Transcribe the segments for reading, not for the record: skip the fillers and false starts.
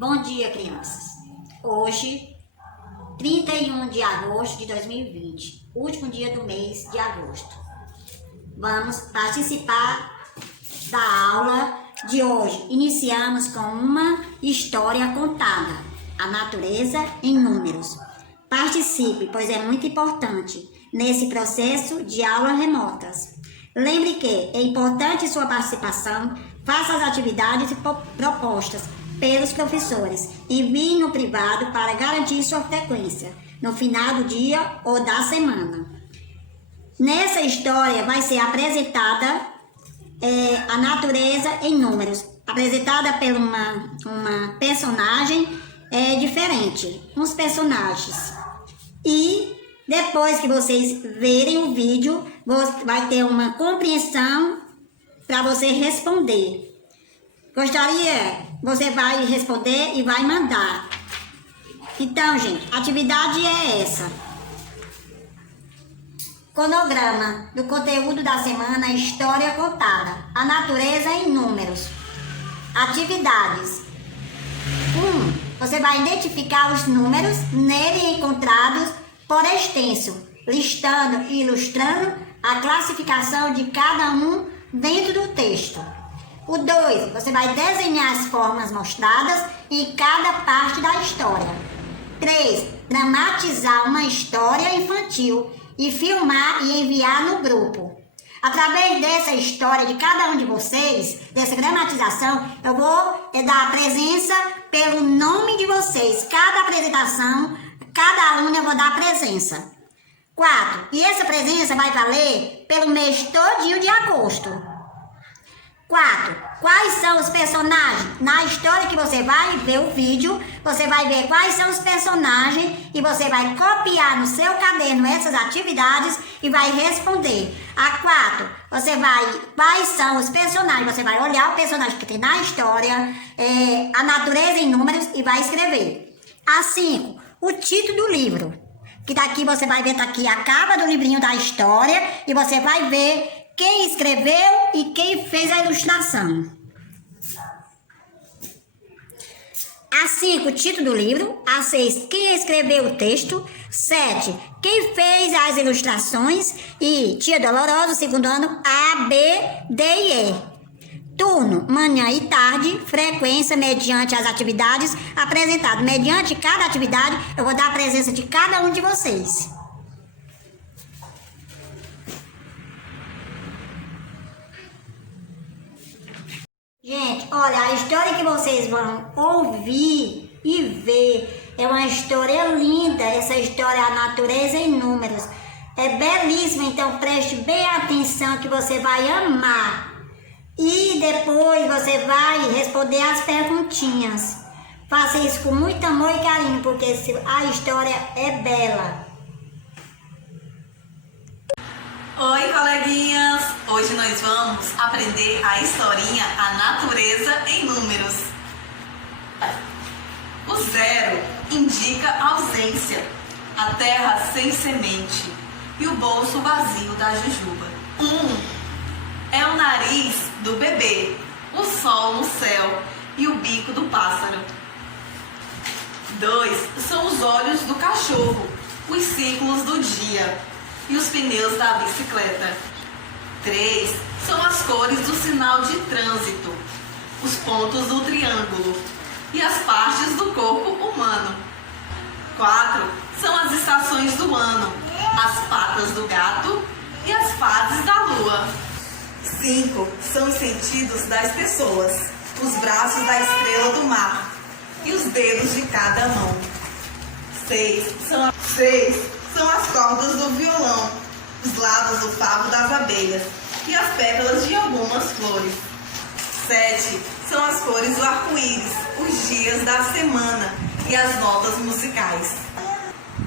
Bom dia, crianças. Hoje, 31 de agosto de 2020, último dia do mês de agosto. Vamos participar da aula de hoje. Iniciamos com uma história contada, a natureza em números. Participe, pois é muito importante nesse processo de aulas remotas. Lembre que é importante sua participação, faça as atividades propostas pelos professores. Envie no privado para garantir sua frequência no final do dia ou da semana. Nessa história vai ser apresentada a natureza em números, apresentada por uma personagem diferente, uns personagens. E depois que vocês verem o vídeo, vai ter uma compreensão para você responder. Você vai responder e vai mandar. Então, gente, a atividade é essa. Cronograma do conteúdo da semana, história contada, a natureza em números. Atividades. 1. Você vai identificar os números nele encontrados por extenso, listando e ilustrando a classificação de cada um dentro do texto. O 2. Você vai desenhar as formas mostradas em cada parte da história. 3. Dramatizar uma história infantil e filmar e enviar no grupo. Através dessa história de cada um de vocês, dessa dramatização, eu vou dar a presença pelo nome de vocês. Cada apresentação, cada aluno eu vou dar a presença. 4. E essa presença vai valer pelo mês todinho de agosto. 4. Quais são os personagens? Na história que você vai ver o vídeo, você vai ver quais são os personagens e você vai copiar no seu caderno essas atividades e vai responder. A 4, quais são os personagens? Você vai olhar o personagem que tem na história, a natureza em números e vai escrever. A 5, o título do livro. Que daqui você vai ver, tá aqui a capa do livrinho da história e você vai ver quem escreveu e quem fez a ilustração. A 5, o título do livro. A 6, quem escreveu o texto. 7, quem fez as ilustrações. E Tia Dolorosa, segundo ano, A, B, D e E. Turno, manhã e tarde. Frequência mediante as atividades apresentadas. Mediante cada atividade, eu vou dar a presença de cada um de vocês. Gente, olha, a história que vocês vão ouvir e ver é uma história linda. Essa história, a natureza em números. É belíssima, então preste bem atenção que você vai amar. E depois você vai responder as perguntinhas. Faça isso com muito amor e carinho, porque a história é bela. Oi, coleguinhas! Hoje nós vamos aprender a historinha A Natureza em Números. O 0 indica ausência, a terra sem semente e o bolso vazio da jujuba. 1 é o nariz do bebê, o sol no céu e o bico do pássaro. 2 são os olhos do cachorro, os ciclos do dia e os pneus da bicicleta. 3 são as cores do sinal de trânsito, os pontos do triângulo e as partes do corpo humano. 4 são as estações do ano, as patas do gato e as fases da lua. 5 são os sentidos das pessoas, os braços da estrela do mar e os dedos de cada mão. 6 são as cordas do violão, os lados do favo das abelhas e as pétalas de algumas flores. 7 são as cores do arco-íris, os dias da semana e as notas musicais.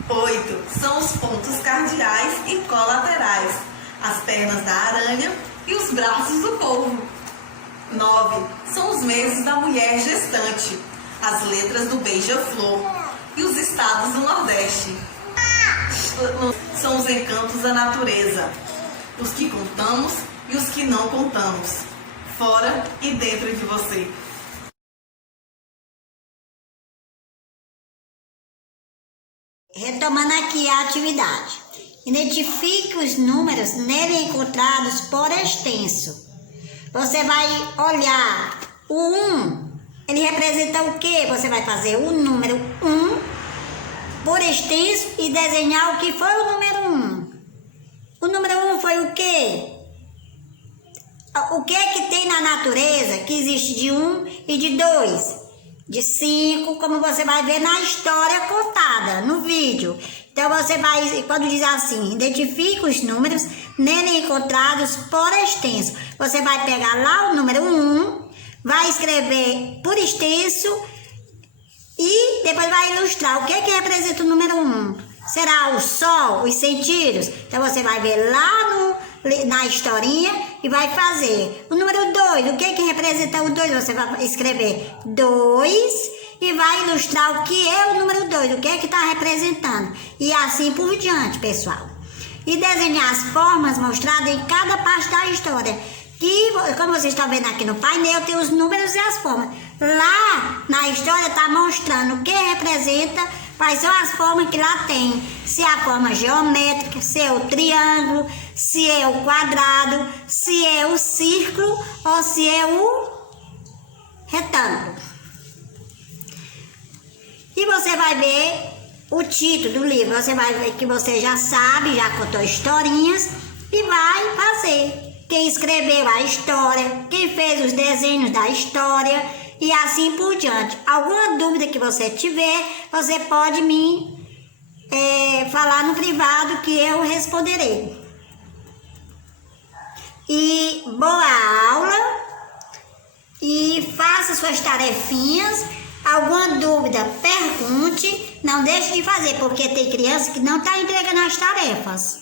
8 são os pontos cardeais e colaterais, as pernas da aranha e os braços do corvo. 9 são os meses da mulher gestante, as letras do beija-flor e os estados do Nordeste. São os encantos da natureza, os que contamos e os que não contamos, fora e dentro de você. Retomando aqui a atividade. Identifique os números nele encontrados por extenso. Você vai olhar o 1, ele representa o quê? Você vai fazer o número 1 por extenso e desenhar o que foi o número 1. O número 1 foi o quê? O que é que tem na natureza que existe de 1 e de 2? De 5, como você vai ver na história contada, no vídeo. Então você vai, quando diz assim, identifique os números nele encontrados por extenso. Você vai pegar lá o número 1, vai escrever por extenso e depois vai ilustrar o que é que representa o número 1. Será o sol, os sentidos? Então você vai ver lá na historinha e vai fazer. O número 2, o que é que representa o 2? Você vai escrever 2 e vai ilustrar o que é o número 2, o que é que está representando. E assim por diante, pessoal. E desenhar as formas mostradas em cada parte da história. Que, como vocês estão vendo aqui no painel, tem os números e as formas. Lá na história está mostrando o que representa, quais são as formas que lá tem. Se é a forma geométrica, se é o triângulo, se é o quadrado, se é o círculo ou se é o retângulo. E você vai ver o título do livro. Você vai ver que você já sabe, já contou historinhas e vai fazer. Quem escreveu a história, quem fez os desenhos da história e assim por diante. Alguma dúvida que você tiver, você pode me falar no privado que eu responderei. E boa aula e faça suas tarefinhas. Alguma dúvida, pergunte, não deixe de fazer, porque tem criança que não está entregando as tarefas.